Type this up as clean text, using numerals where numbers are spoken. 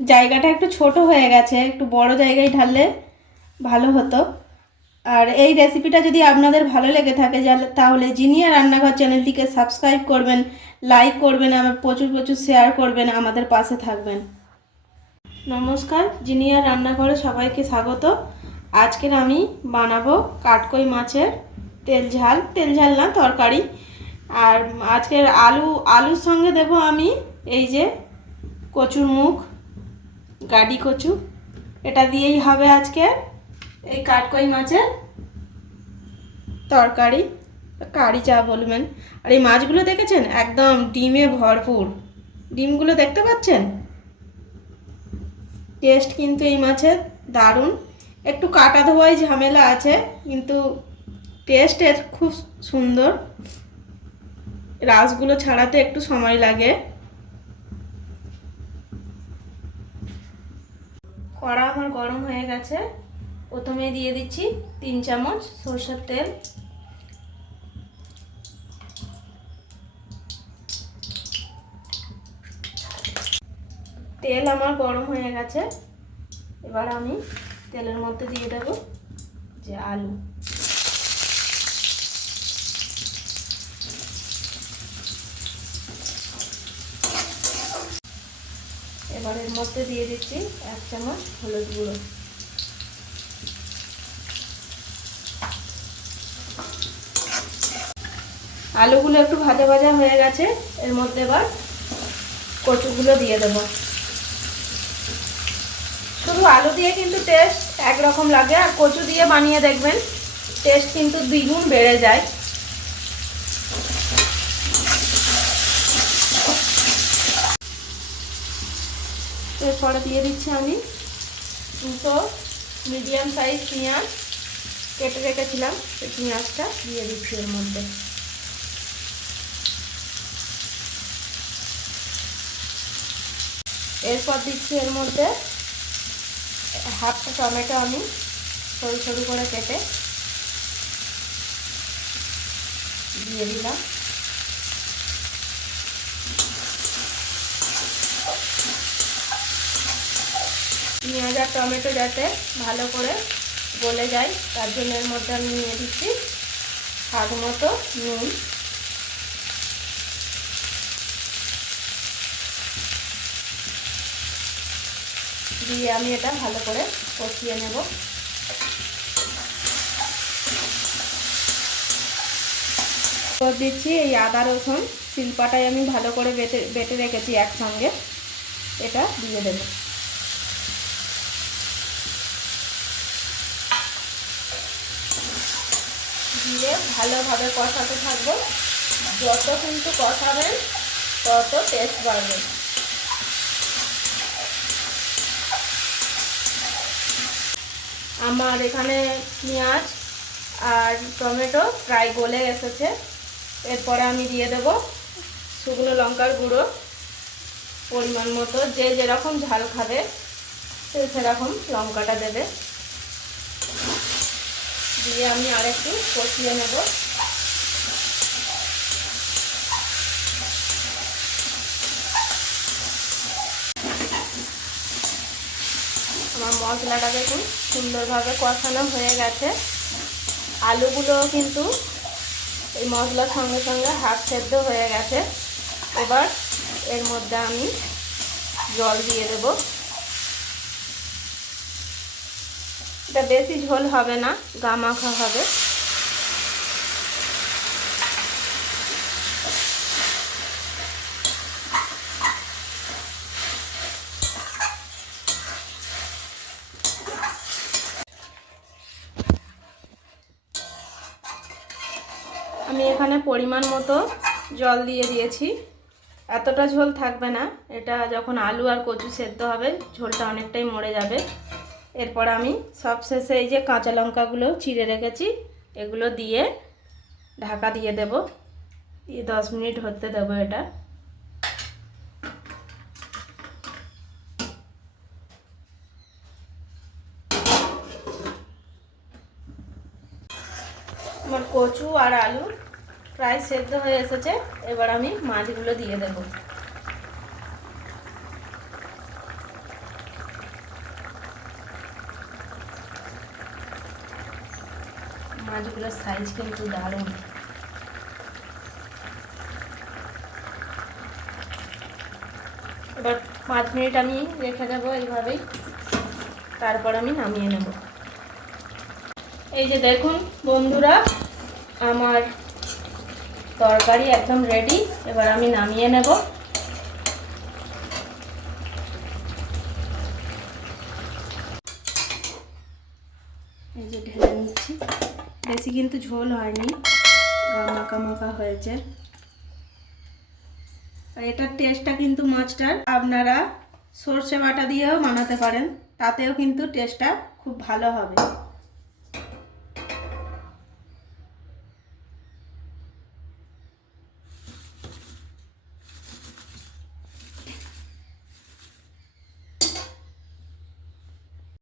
জায়গাটা একটু ছোট হয়ে গেছে, একটু বড় জায়গায় ঢাললে ভালো হতো। আর এই রেসিপিটা যদি আপনাদের ভালো লেগে থাকে তাহলে জিনিয়া রান্নাঘর চ্যানেলটিকে সাবস্ক্রাইব করবেন, লাইক করবেন, আমার প্রচুর প্রচুর শেয়ার করবেন, আমাদের পাশে থাকবেন। নমস্কার, জিনিয়া রান্নাঘরে সবাইকে স্বাগত। আজকের আমি বানাবো কাটকই মাছের তেল ঝাল না তরকারি। আর আজকের আলুর সঙ্গে দেব আমি এই যে কচুর মুখ, গাডি কচু, এটা দিয়েই হবে আজকে এই কাটকই মাছের তরকারি, কারি চা বলবেন। আর এই মাছগুলো দেখেছেন, একদম ডিমে ভরপুর। ডিমগুলো দেখতে পাচ্ছেন? টেস্ট কিন্তু এই মাছের দারুণ। একটু কাটা ধোয়াই ঝামেলা আছে, কিন্তু টেস্ট এর খুব সুন্দর। রাসগুলো ছাড়াতে একটু সময় লাগে। কড়া আমার গরম হয়ে গেছে। প্রথমে দিয়ে দিচ্ছি 3 চামচ সরষের তেল। তেল আমার গরম হয়ে গেছে। এবার আমি তেলের মধ্যে দিয়ে দেব যে আলু। এবার এর মধ্যে দিয়ে দিচ্ছি 1 চামচ হলুদ গুঁড়ো। আলুগুলো একটু ভাজা ভাজা হয়ে গেছে, এর মধ্যে এবার কচুগুলো দিয়ে দেব। শুধু আলু দিয়ে কিন্তু টেস্ট একরকম লাগে, আর কচু দিয়ে বানিয়ে দেখবেন টেস্ট কিন্তু দ্বিগুণ বেড়ে যায়। এরপরে দিয়ে দিচ্ছি আমি 2 মিডিয়াম সাইজ পেঁয়াজ কেটে রেখেছিলাম, সেই পেঁয়াজটা দিয়ে দিচ্ছি এর মধ্যে। এরপর দিচ্ছি এর মধ্যে হাফটা টমেটো আমি সরু সরু করে কেটে দিয়ে দিলাম। পেঁয়াজ আর টমেটো যাতে ভালো করে গলে যায় তার জন্য এর মধ্যে আমি নিয়ে দিচ্ছি স্বাদ মতো নুন। দিয়ে আমি এটা ভালো করে কষিয়ে নেব। দিচ্ছি এই আদা রসুন শিলপাটায় আমি ভালো করে বেটে রেখেছি একসঙ্গে, এটা দিয়ে দেব। দিয়ে ভালোভাবে কষাতে থাকবো। যত কিন্তু কষাবেন তত টেস্ট বাড়বে। আমার এখানে পেঁয়াজ আর টমেটো প্রায় গলে এসেছে। এরপরে আমি দিয়ে দেব শুকনো লঙ্কার গুঁড়ো পরিমাণ মতো, যে যেরকম ঝাল খাবে সে সেরকম লঙ্কাটা দেবে। দিয়ে আমি আরেকটু কষিয়ে নেব। আমার মশলাটা দেখুন সুন্দরভাবে কষানো হয়ে গেছে। আলুগুলো কিন্তু এই মশলার সঙ্গে সঙ্গে হাফ সেদ্ধ হয়ে গেছে। এবার এর মধ্যে আমি জল দিয়ে দেব। এটা বেশি ঝোল হবে না, গামাখা হবে। আমি এখানে পরিমাণ মতো জল দিয়ে দিয়েছি। এতটা ঝোল থাকবে না, এটা যখন আলু আর কচু সেদ্ধ হবে ঝোলটা অনেকটাই মরে যাবে। এরপর আমি সবশেষে এই যে কাঁচা লঙ্কাগুলো চিড়ে রেখেছি এগুলো দিয়ে ঢাকা দিয়ে দেব। দিয়ে 10 মিনিট হতে দেবো এটা। আমার কচু আর আলু প্রায় সেদ্ধ হয়ে এসেছে। এবার আমি মাছগুলো দিয়ে দেব। মাছগুলোর সাইজ কিন্তু দারুণ। এবার 5 মিনিট আমি রেখে দেবো এইভাবেই, তারপর আমি নামিয়ে নেব। এই যে দেখুন বন্ধুরা, আমার তরকারি একদম রেডি। এবার আমি নামিয়ে নেব। এই যে ঢেলে নিচ্ছি, বেশি কিন্তু ঝোল হয়নি, মাখা মাখা হয়েছে। আর এটার টেস্টটা কিন্তু মাছটার আপনারা সর্ষে বাটা দিয়েও বানাতে পারেন, তাতেও কিন্তু টেস্টটা খুব ভালো হবে।